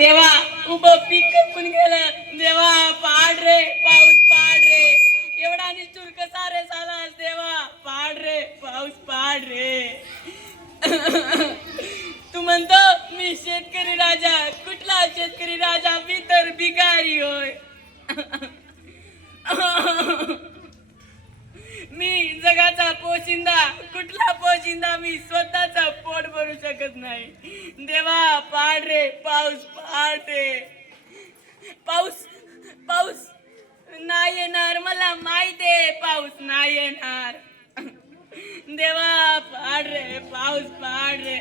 देवा उभं पीक कपून गेलं देवा पाड रे पाऊस पाड रे. एवढा निष्ठुर कसा रे देवा? पाड रे पाऊस पाड रे. तू म्हणतो मी शेतकरी राजा. कुठला शेतकरी राजा? मी तर भिकारी होय. मी जगाचा पोशिंदा. कुठला पोशिंदा मी स्वतःचा पोट भरू शकत नाही. देवा पाड रे पाऊस पाड रे. पाऊस पाऊस नाही येणार मला माहीत आहे पाऊस नाही येणार. देवा पाड रे पाऊस पाड रे.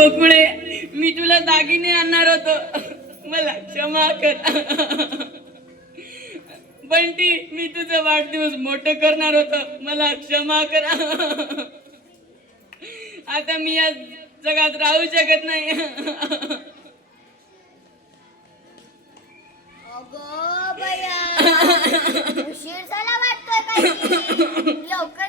बकुळे मी तुला दागिने आणणार होतो. मला क्षमा कर. बंटी मी तुझा वाढदिवस मोठं करणार होतो. मला क्षमा कर. आता मी या जगात राहू शकत नाही. लवकर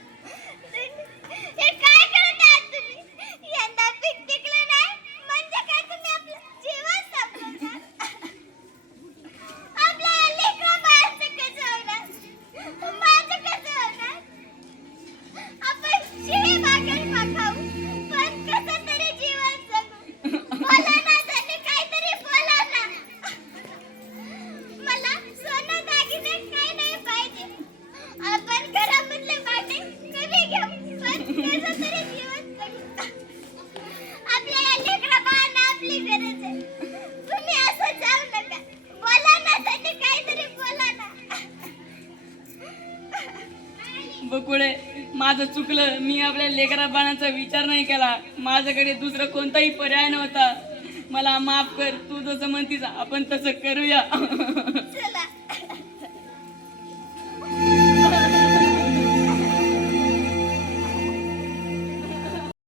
बकुळे माझं चुकलं. मी आपल्या लेकरा बाणाचा विचार नाही केला. माझ्याकडे दुसरं कोणताही पर्याय नव्हता. मला माफ कर. तू जसं म्हणतीस आपण तसं करूया.